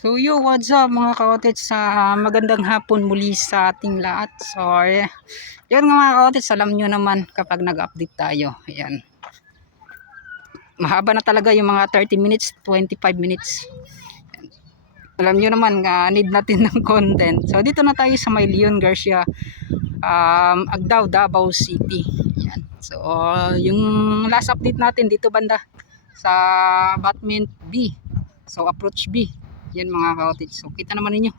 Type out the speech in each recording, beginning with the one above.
So yo, what's up mga kaotet sa magandang hapon muli sa ating lahat. So eh, yun nga mga kaotet, alam nyo naman kapag nag-update tayo. Ayan. Mahaba na talaga yung mga 30 minutes, 25 minutes. Alam nyo naman, nga need natin ng content. So dito na tayo sa may Leon Garcia, um, Agdao, Davao City. Ayan. So yung last update natin dito banda sa Batman B. So approach B. Yan mga cottage. So kita naman ninyo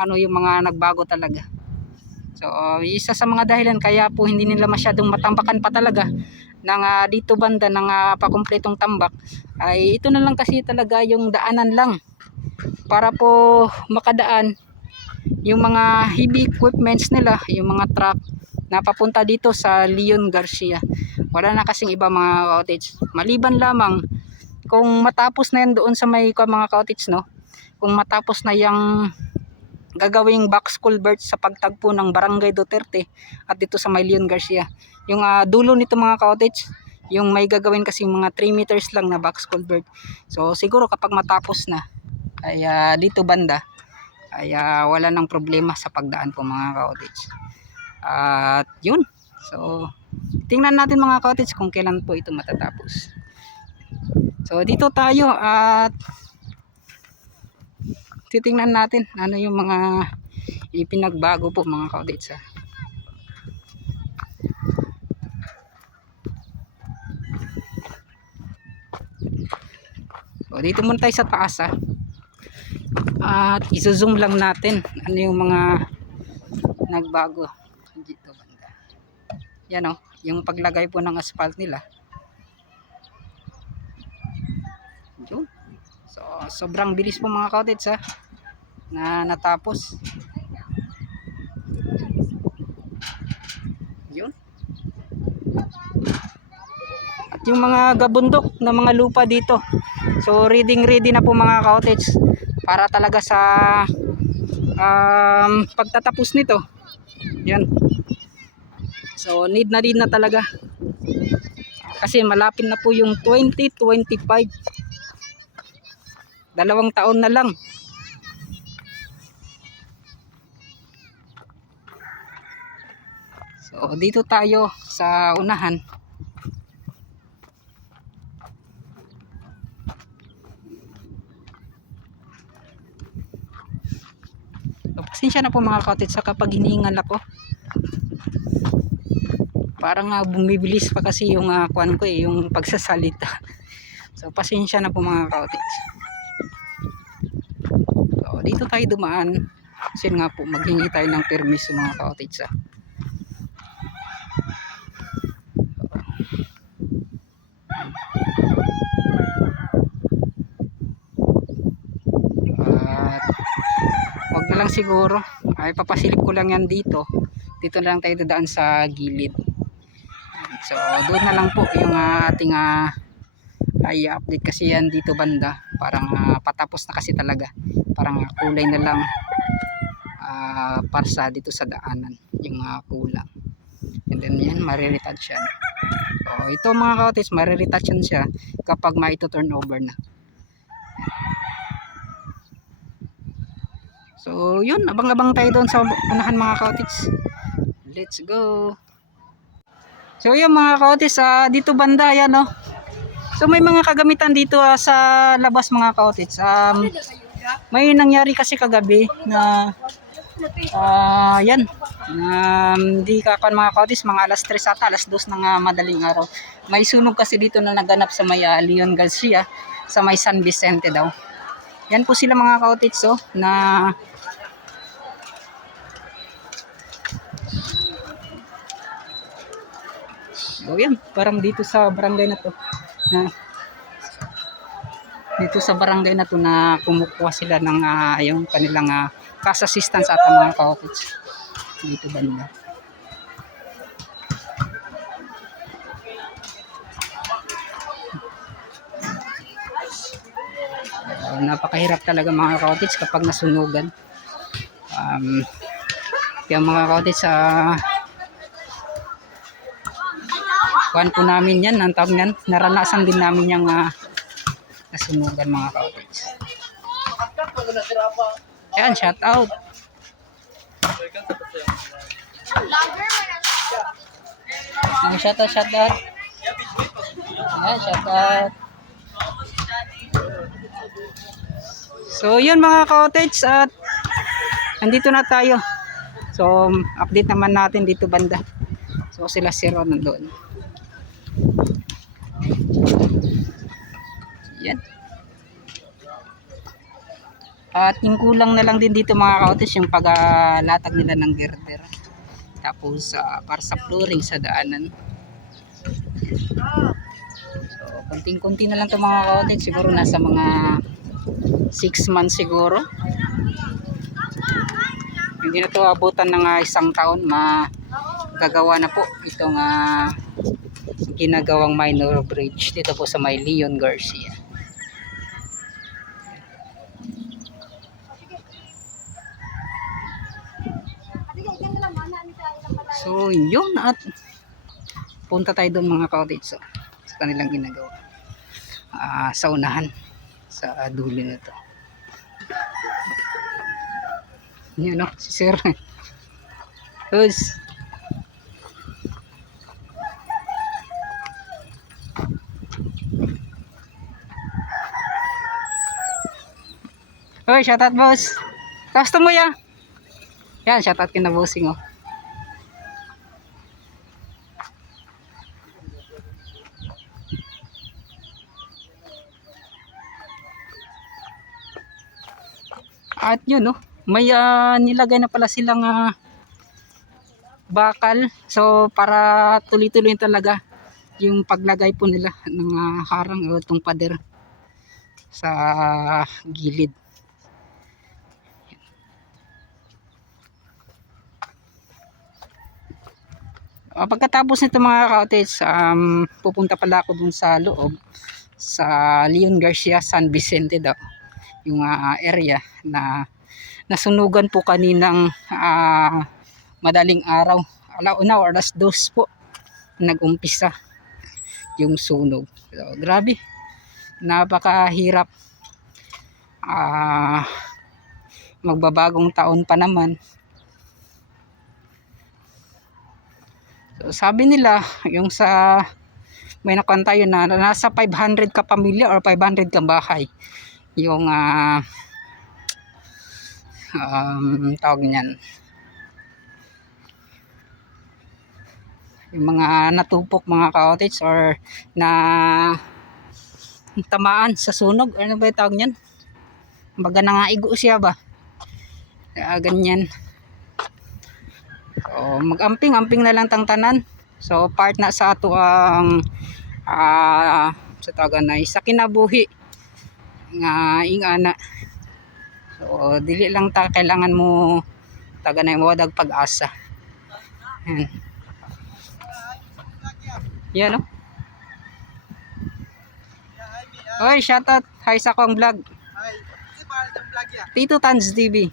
ano yung mga nagbago talaga. So uh, isa sa mga dahilan kaya po hindi nila masyadong matambakan pa talaga ng uh, dito banda ng uh, pakumpletong tambak ay ito na lang kasi talaga yung daanan lang para po makadaan yung mga heavy equipments nila, yung mga truck na papunta dito sa Leon Garcia. Wala na kasing iba mga cottage. Maliban lamang kung matapos na yan doon sa may mga cottage no, kung matapos na yung gagawing box culvert sa pagtagpo ng Barangay Duterte at dito sa may Leon Garcia. Yung uh, dulo nito mga cottage, yung may gagawin kasi mga 3 meters lang na box culvert. So siguro kapag matapos na ay uh, dito banda ay uh, wala nang problema sa pagdaan po mga cottage. At yun. So tingnan natin mga cottage kung kailan po ito matatapos. So dito tayo at titingnan natin ano yung mga ipinagbago po mga kaudits ha. So, dito muna tayo sa taas ha. At iso-zoom lang natin ano yung mga nagbago dito banda. Yan o, yung paglagay po ng asphalt nila. Yun. So, sobrang bilis po mga cottage ha na natapos. Yun. At yung mga gabundok na mga lupa dito. So, reading ready na po mga cottage para talaga sa um, pagtatapos nito. Yan. So, need na need na talaga. Kasi malapit na po yung 2025 dalawang taon na lang. So dito tayo sa unahan. Pasensya na po mga cottage sa kapag hinihingal ako. Parang uh, bumibilis pa kasi yung uh, kwan ko eh, yung pagsasalita. So pasensya na po mga cottage dito tayo dumaan. Kasi nga po, maghingi tayo ng permis sa mga cottage. Ah. Wag na lang siguro. Ay papasilip ko lang yan dito. Dito na lang tayo dadaan sa gilid. So, doon na lang po yung uh, ating uh, ay update kasi yan dito banda parang uh, patapos na kasi talaga parang kulay na lang uh, parsa dito sa daanan yung uh, kulang. And then yan mariretouch yan so ito mga kautis mariretouch yan siya kapag maito turn over na. So yun abang-abang tayo doon sa unahan mga kautis let's go. So yun mga kautis uh, dito banda yan no So may mga kagamitan dito uh, sa labas mga cottage. Um, may nangyari kasi kagabi na uh, yan. Um, di kakan mga cottage, mga alas 3 ata, alas 2 ng uh, madaling araw. May sunog kasi dito na naganap sa may uh, Leon Garcia, sa may San Vicente daw. Yan po sila mga cottage so, na So yan, parang dito sa barangay na to na dito sa barangay na to na kumukuha sila ng uh, yung kanilang uh, cash assistance at mga cottage dito banda uh, napakahirap talaga mga cottage kapag nasunugan. Um, kaya mga cottage uh, kuhan po namin yan, ang tawag yan, naranasan din namin yung uh, nasunugan mga cottage. Yan, shout out. Ang shout out, shout out. Yan, shout out. So, yun mga cottage at nandito na tayo. So, update naman natin dito banda. So, sila si Ron nandoon. At yung kulang na lang din dito mga cottage yung paglatag nila ng girder. Tapos ah, para sa flooring sa daanan. So, konting-konti na lang to mga cottage. Siguro nasa mga 6 months siguro. Hindi na to abutan ng ah, isang taon magagawa na po itong ah, ginagawang minor bridge dito po sa may Leon Garcia. So yun at punta tayo doon mga cottage so, sa kanilang ginagawa. Ah, sa unahan sa dulo nito. Yun no, si Sir. Us. Hoy, shoutout boss. Kasto mo ya? Yan, shoutout kina bossing oh. At yun no, may ah, nilagay na pala silang ah, bakal. So para tuloy-tuloy talaga yung paglagay po nila ng ah, harang o itong pader sa gilid. Ah, pagkatapos nito mga cottage, um, pupunta pala ako dun sa loob sa Leon Garcia San Vicente daw yung ah, area na nasunugan po kaninang ah, madaling araw. Alauna or alas dos po nagumpisa yung sunog. So, grabe. Napakahirap. Ah magbabagong taon pa naman. So, sabi nila yung sa may nakuha tayo na nasa 500 ka pamilya or 500 ka bahay yung ah um, tawag niyan. Yung mga natupok mga cottage or na tamaan sa sunog. Ano ba yung tawag niyan? Baga nangaigo siya ba? Kaya ganyan. So mag-amping amping na lang tang tanan. So part na sa ato ang ah sa tawagan na isa kinabuhi nga ingana so dili lang ta kailangan mo taga na mo dag pag-asa yan yan no Oy, shoutout. Hi sa akong vlog. Hi. Tito Tans TV.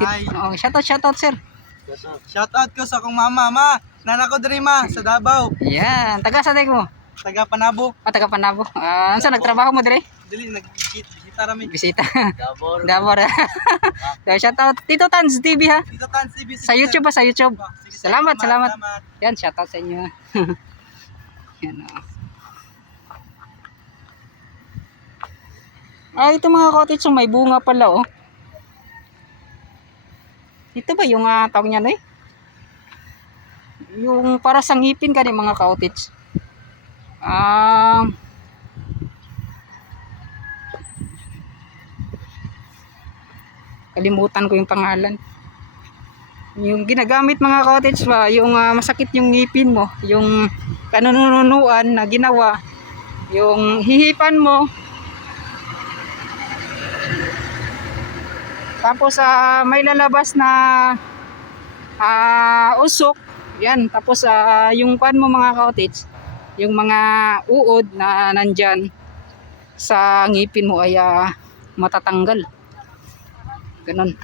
Hi. Oh, shoutout, shoutout, sir. Shout out ko sa akong mama, ma. Nana ko diri ma sa Davao. Yan. Taga sa mo? Taga Panabo. Ah, taga Panabo. Ah, saan nagtrabaho mo dire? Dili nag-gita rami. Bisita. Davao. Davor. so, shoutout. Tito Tans TV ha. Dito tan CB. Sa YouTube ba? Sa YouTube. Sige, Salamat, salamat. Yan, shoutout sa inyo. Yan oh. Ah, ito mga cottage, so may bunga pala oh. Ito ba yung uh, tawag niya eh? Yung para sa ngipin ka mga cottage. Ah, kalimutan ko yung pangalan. Yung ginagamit mga cottage ba, yung ah, masakit yung ngipin mo, yung kanununuan na ginawa, yung hihipan mo, Tapos ah, may lalabas na ah, usok. Yan. Tapos ah, yung kwan mo mga cottage, yung mga uod na nandyan sa ngipin mo ay ah, matatanggal. Ganon.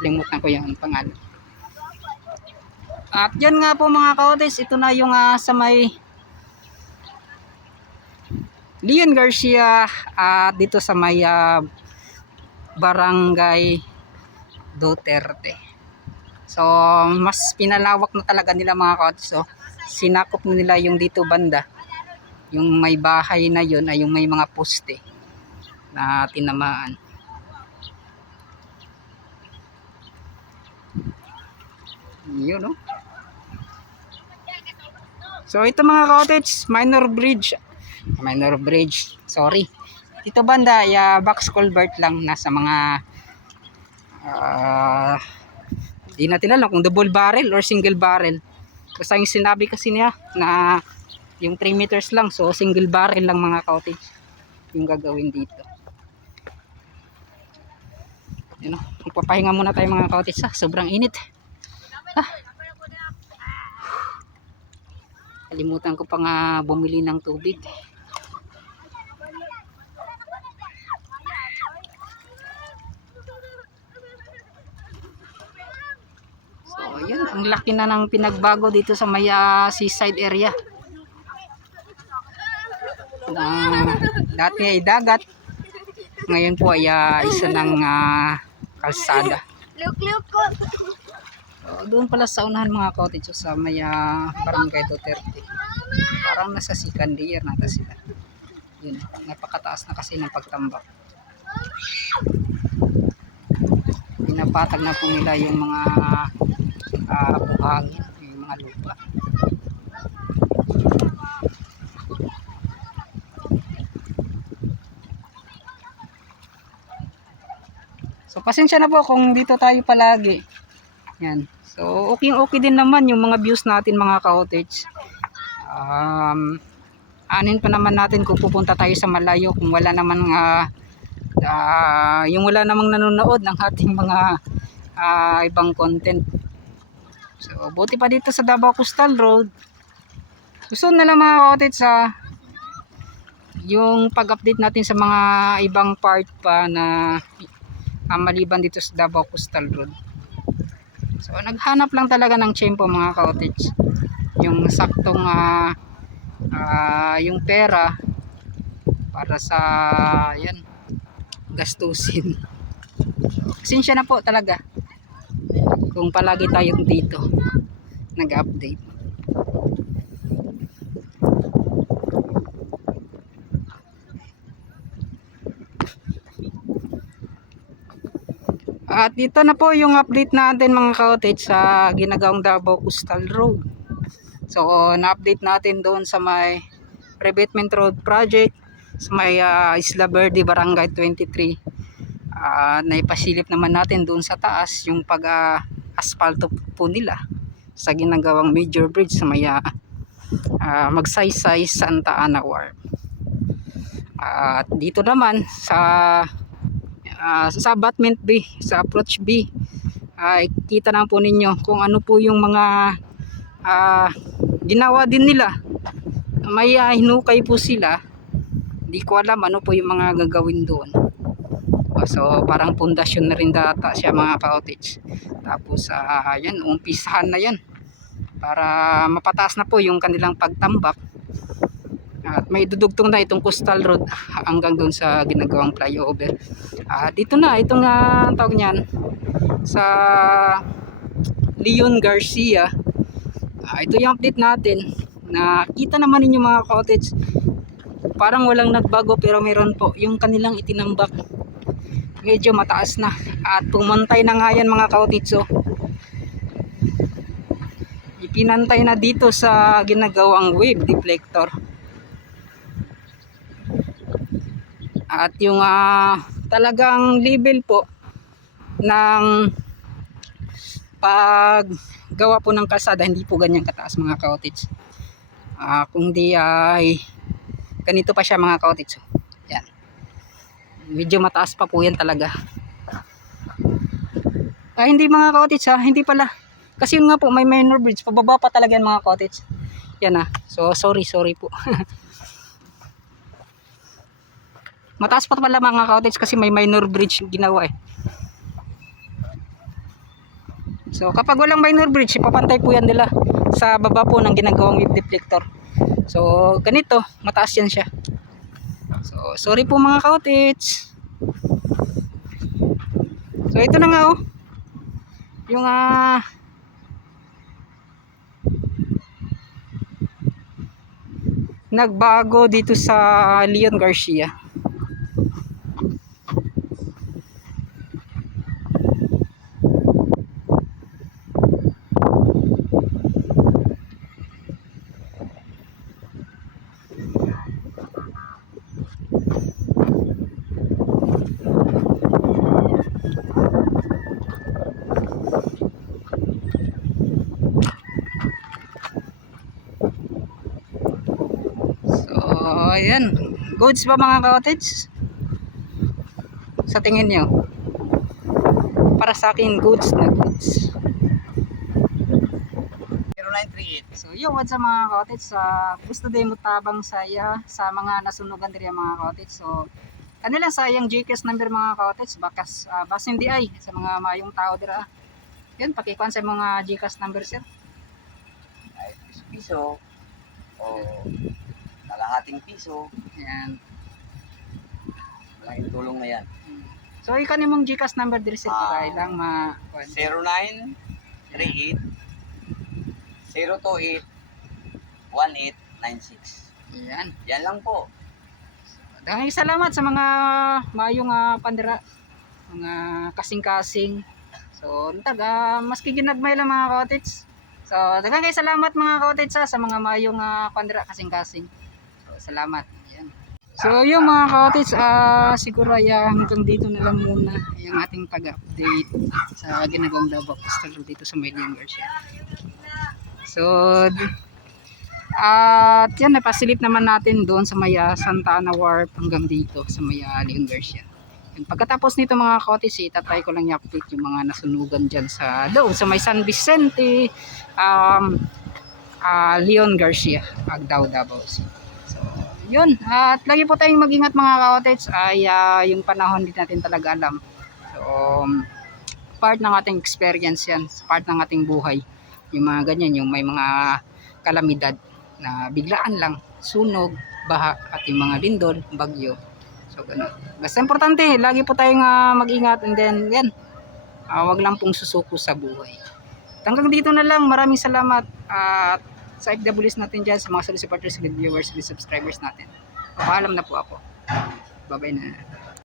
Limutan ko yung pangalan. At yan nga po mga cottage, ito na yung ah, sa may Leon Garcia at dito sa may ah, Barangay Duterte. So, mas pinalawak na talaga nila mga cottage. So, sinakop na nila yung dito banda. Yung may bahay na yun ay yung may mga poste na tinamaan. Yun, no? So, ito mga cottage, minor bridge. Minor bridge, sorry. Dito banda, ya box culvert lang nasa mga ah di natin alam kung double barrel or single barrel. Basta yung sinabi kasi niya na yung 3 meters lang, so single barrel lang mga cottage yung gagawin dito. Yun o, magpapahinga muna tayo mga cottage ha, sobrang init. Ah. Kalimutan ko pa nga bumili ng tubig. So, yun. Ang laki na ng pinagbago dito sa may ah, seaside area. Na dati ay dagat. Ngayon po ay ah, isa ng ah, kalsada. Look-look ko. So, doon pala sa unahan mga cottage sa may ah, barangay Duterte. Parang nasa second year nata sila. Yun, napakataas na kasi ng pagtambak. Pinapatag na po nila yung mga uh, buhangin, yung mga lupa. So pasensya na po kung dito tayo palagi. Yan. So okay okay din naman yung mga views natin mga ka-cottage. Um, anin pa naman natin kung pupunta tayo sa malayo kung wala naman nga ah, yung wala namang nanonood ng ating mga ah, ibang content. So buti pa dito sa Davao Coastal Road. Gusto na lang mga ka-cottage sa yung pag-update natin sa mga ibang part pa na ah, maliban dito sa Davao Coastal Road. So naghanap lang talaga ng tiyempo mga cottage. Yung saktong ah, ah, yung pera para sa yan gastusin. Pasensya na po talaga kung palagi tayong dito nag-update. At dito na po yung update natin mga cottage sa ginagawang Davao Coastal Road. So, na-update natin doon sa may Revetment Road Project sa may ah, Isla Verde, Barangay 23. Ah, naipasilip naman natin doon sa taas yung pag-asfalto po nila sa ginagawang major bridge sa may ah, ah, Magsaysay Santa Ana Wharf. At dito naman sa ah, sa abutment B, sa approach B, ay kita na po ninyo kung ano po yung mga ah, ginawa din nila. May ah, hinukay po sila. Hindi ko alam ano po yung mga gagawin doon. So parang pundasyon na rin data siya mga cottage. Tapos ah, yan, umpisahan na yan. Para mapataas na po yung kanilang pagtambak. At may dudugtong na itong coastal road hanggang doon sa ginagawang flyover. Ah, dito na, itong uh, tawag niyan sa Leon Garcia. Ah, ito yung update natin. Na kita naman ninyo mga cottage. Parang walang nagbago pero meron po yung kanilang itinambak. Medyo mataas na. At pumantay na nga yan mga cottage. So, ipinantay na dito sa ginagawang wave deflector. At yung ah, talagang level po ng paggawa po ng kalsada hindi po ganyan kataas mga cottage. Ah, kung di ay ganito pa siya mga cottage. Medyo mataas pa po yan talaga. Ah, hindi mga cottage ha, hindi pala. Kasi yun nga po, may minor bridge. Pababa pa talaga yan mga cottage. Yan ah. So, sorry, sorry po. Mataas pa pala mga cottage kasi may minor bridge ginawa eh. So kapag walang minor bridge, ipapantay po yan nila sa baba po ng ginagawang deflector. So ganito, mataas yan siya. So sorry po mga cottage. So ito na nga oh. Yung ah nagbago dito sa Leon Garcia. So, ayan. Goods ba mga cottage? Sa tingin nyo? Para sa akin, goods na goods. 0938. So, yung what's sa mga cottage, sa gusto din mo tabang saya sa mga nasunugan diri mga cottage. So, kanila sayang GCash number mga cottage, bakas uh, basin di ay sa mga mayong tao dira. Yan, pakikuan sa mga GCash number sir. ay piso o kalahating piso, Yan. malaking tulong na yan. So, ikan mong GCash number diri sir para Ah. ilang ma 0938 028 1896. Yan. Yan lang po. Daghang salamat sa mga mayong uh, pandira, mga kasing-kasing. So, untag, ah, maski ginagmay lang mga cottage. So, daghang salamat mga cottage sa mga mayong uh, pandira kasing-kasing. Salamat. Yan. So, yung mga cottage, ah, siguro ay ah, hanggang dito na lang muna yung ating pag-update sa ginagawang Davao Postal dito sa Maylin Garcia. So, at yan, napasilip naman natin doon sa Maya Santa Ana Wharf hanggang dito sa Maya Leon Garcia. And pagkatapos nito mga cottage, itatry ko lang i-update yung mga nasunugan dyan sa doon sa may San Vicente, um, ah, Leon Garcia, Agdao, Davao City. Yun. At lagi po tayong mag-ingat mga cottage ay ah, yung panahon hindi natin talaga alam. So, um, part ng ating experience yan, part ng ating buhay. Yung mga ganyan, yung may mga kalamidad na biglaan lang, sunog, baha, at yung mga lindol, bagyo. So, ganun. Basta importante, lagi po tayong ah, mag-ingat and then, yan, ah, wag lang pong susuko sa buhay. Hanggang dito na lang, maraming salamat at sa FWs natin dyan, sa mga solid supporters, solid viewers, solid subscribers natin. Paalam na po ako. Bye-bye na.